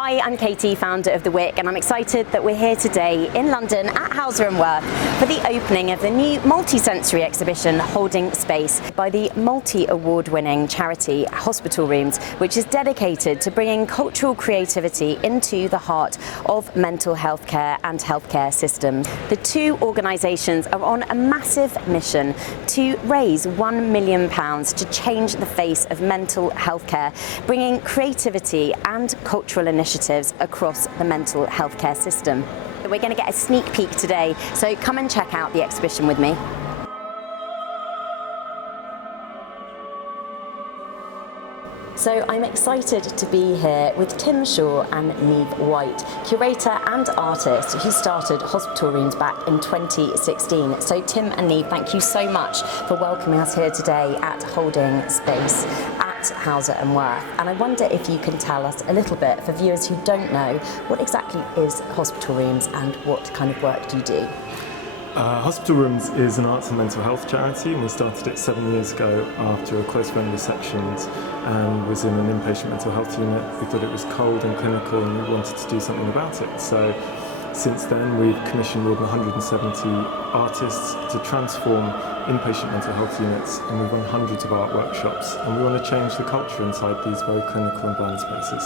Hi, I'm Katie, founder of the Wick, and I'm excited that we're here today in London at Hauser Wirth for the opening of the new multi-sensory exhibition Holding Space by the multi-award winning charity Hospital Rooms, which is dedicated to bringing cultural creativity into the heart of mental health care and healthcare systems. The two organisations are on a massive mission to raise £1 million to change the face of mental health care, bringing creativity and cultural initiatives across the mental health care system. We're going to get a sneak peek today, so come and check out the exhibition with me. So I'm excited to be here with Tim Shaw and Niamh White, curator and artist who started Hospital Rooms back in 2016. So Tim and Niamh, thank you so much for welcoming us here today at Holding Space at Hauser Wirth. And I wonder if you can tell us a little bit, for viewers who don't know, what exactly is Hospital Rooms and what kind of work do you do? Hospital Rooms is an arts and mental health charity, and we started it 7 years ago after a close friend was sectioned and was in an inpatient mental health unit. We thought it was cold and clinical and we wanted to do something about it. So since then we've commissioned more than 170 artists to transform inpatient mental health units, and we've run hundreds of art workshops, and we want to change the culture inside these very clinical and bland spaces.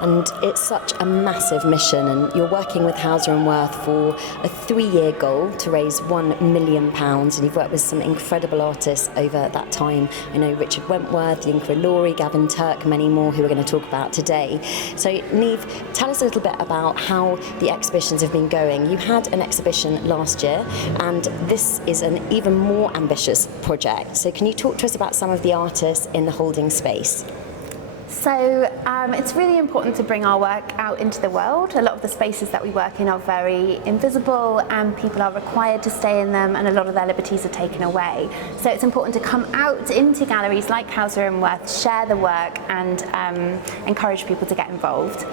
And it's such a massive mission, and you're working with Hauser Wirth for a 3-year goal to raise £1 million, and you've worked with some incredible artists over that time. I know Richard Wentworth, Yinka, Ilori, Gavin Turk, many more who we're going to talk about today. So Niamh, tell us a little bit about how the exhibitions have been going. You had an exhibition last year, and this is an even more ambitious project. So can you talk to us about some of the artists in the holding space? So it's really important to bring our work out into the world. A lot of the spaces that we work in are very invisible and people are required to stay in them, and a lot of their liberties are taken away. So it's important to come out into galleries like Hauser Wirth, share the work and encourage people to get involved.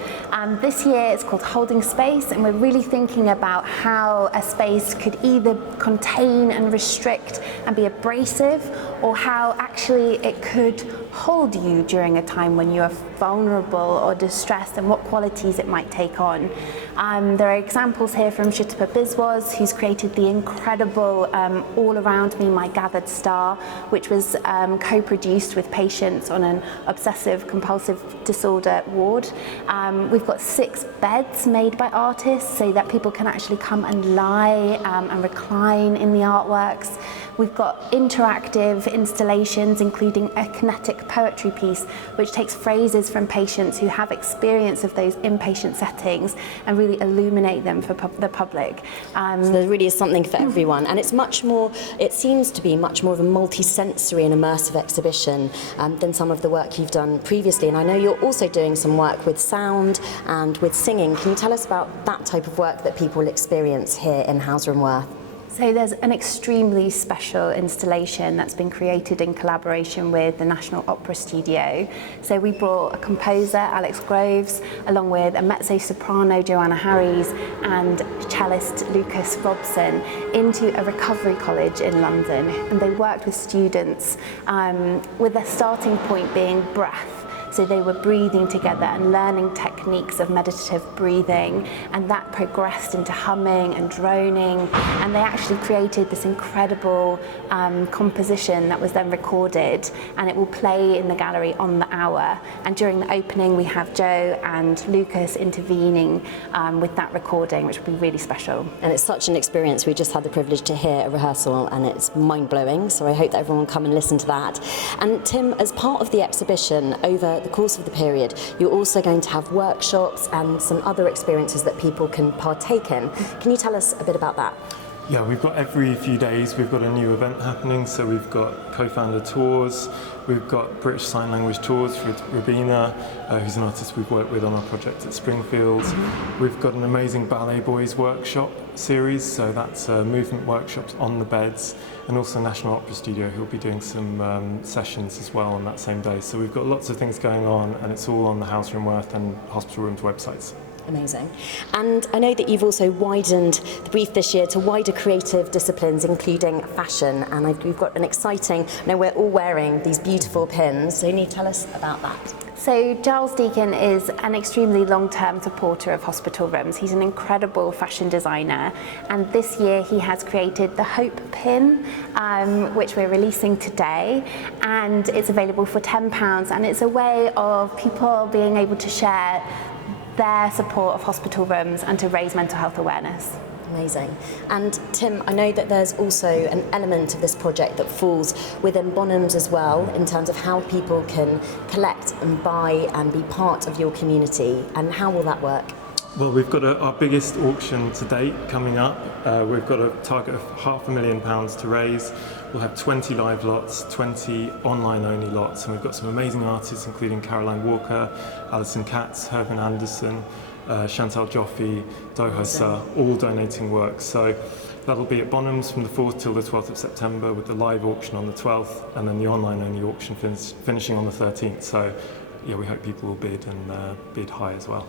This year it's called Holding Space, and we're really thinking about how a space could either contain and restrict and be abrasive, or how actually it could hold you during a time when you are vulnerable or distressed, and what qualities it might take on. There are examples here from Sutapa Biswas, who's created the incredible All Around Me, My Gathered Star, which was co-produced with patients on an obsessive compulsive disorder ward. We've got 6 beds made by artists so that people can actually come and lie and recline in the artworks. We've got interactive installations, including a kinetic poetry piece, which takes phrases from patients who have experience of those inpatient settings and really illuminate them for the public. So there really is something for everyone, and it's much more, it seems to be much more of a multi-sensory and immersive exhibition than some of the work you've done previously. And I know you're also doing some work with sound and with singing. Can you tell us about that type of work that people will experience here in Hauser Wirth? So there's an extremely special installation that's been created in collaboration with the National Opera Studio. So we brought a composer, Alex Groves, along with a mezzo-soprano, Joanna Harries, and cellist Lucas Robson, into a recovery college in London. And they worked with students with their starting point being breath. So they were breathing together and learning techniques of meditative breathing, and that progressed into humming and droning, and they actually created this incredible composition that was then recorded, and it will play in the gallery on the hour. And during the opening we have Joe and Lucas intervening with that recording, which will be really special. And it's such an experience. We just had the privilege to hear a rehearsal, and it's mind-blowing, so I hope that everyone will come and listen to that. And Tim, as part of the exhibition, over the course of the period, you're also going to have workshops and some other experiences that people can partake in. Can you tell us a bit about that? Yeah, we've got every few days we've got a new event happening. So we've got co-founder tours, we've got British Sign Language tours with Rabina, who's an artist we've worked with on our project at Springfield. We've got an amazing Ballet Boys workshop series, so that's movement workshops on the beds, and also National Opera Studio, who'll be doing some sessions as well on that same day. So we've got lots of things going on, and it's all on the Hauser Wirth and Hospital Rooms websites. Amazing. And I know that you've also widened the brief this year to wider creative disciplines, including fashion, and we've got an exciting, I know we're all wearing these beautiful pins, so Niamh, tell us about that. So Giles Deacon is an extremely long-term supporter of hospital rooms. He's an incredible fashion designer, and this year he has created the Hope pin, which we're releasing today, and it's available for £10, and it's a way of people being able to share their support of hospital rooms and to raise mental health awareness. Amazing. And Tim, I know that there's also an element of this project that falls within Bonhams as well, in terms of how people can collect and buy and be part of your community. And how will that work? Well, we've got our biggest auction to date coming up. We've got a target of £500,000 to raise. We'll have 20 live lots, 20 online-only lots, and we've got some amazing artists, including Caroline Walker, Alison Katz, Herman Anderson, Chantal Joffe, Dohosa, all donating work. So that'll be at Bonhams from the 4th till the 12th of September, with the live auction on the 12th, and then the online-only auction finishing on the 13th. So yeah, we hope people will bid and bid high as well.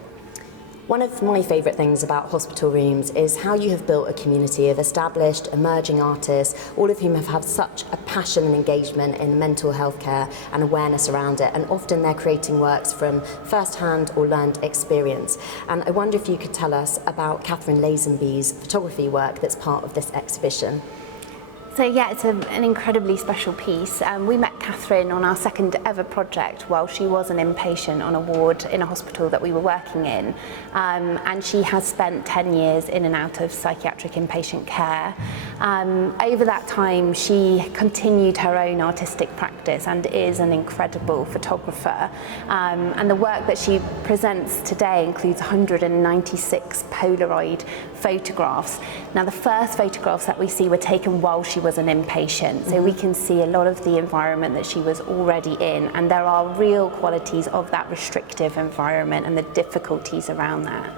One of my favourite things about hospital rooms is how you have built a community of established, emerging artists, all of whom have had such a passion and engagement in mental health care and awareness around it, and often they're creating works from first-hand or learned experience. And I wonder if you could tell us about Catherine Lazenby's photography work that's part of this exhibition. So yeah, it's an incredibly special piece. We met Catherine on our second ever project while she was an inpatient on a ward in a hospital that we were working in. And she has spent 10 years in and out of psychiatric inpatient care. Over that time, she continued her own artistic practice and is an incredible photographer. And the work that she presents today includes 196 Polaroid photographs. Now, the first photographs that we see were taken while she was an inpatient, so we can see a lot of the environment that she was already in, and there are real qualities of that restrictive environment and the difficulties around that.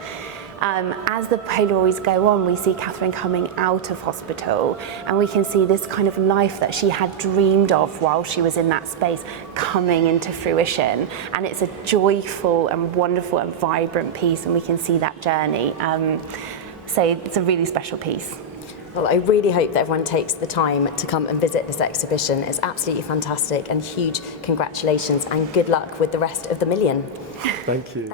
As the Polaroids go on, we see Catherine coming out of hospital, and we can see this kind of life that she had dreamed of while she was in that space coming into fruition. And it's a joyful and wonderful and vibrant piece, and we can see that journey. So it's a really special piece. Well, I really hope that everyone takes the time to come and visit this exhibition. It's absolutely fantastic, and huge congratulations and good luck with the rest of the million. Thank you.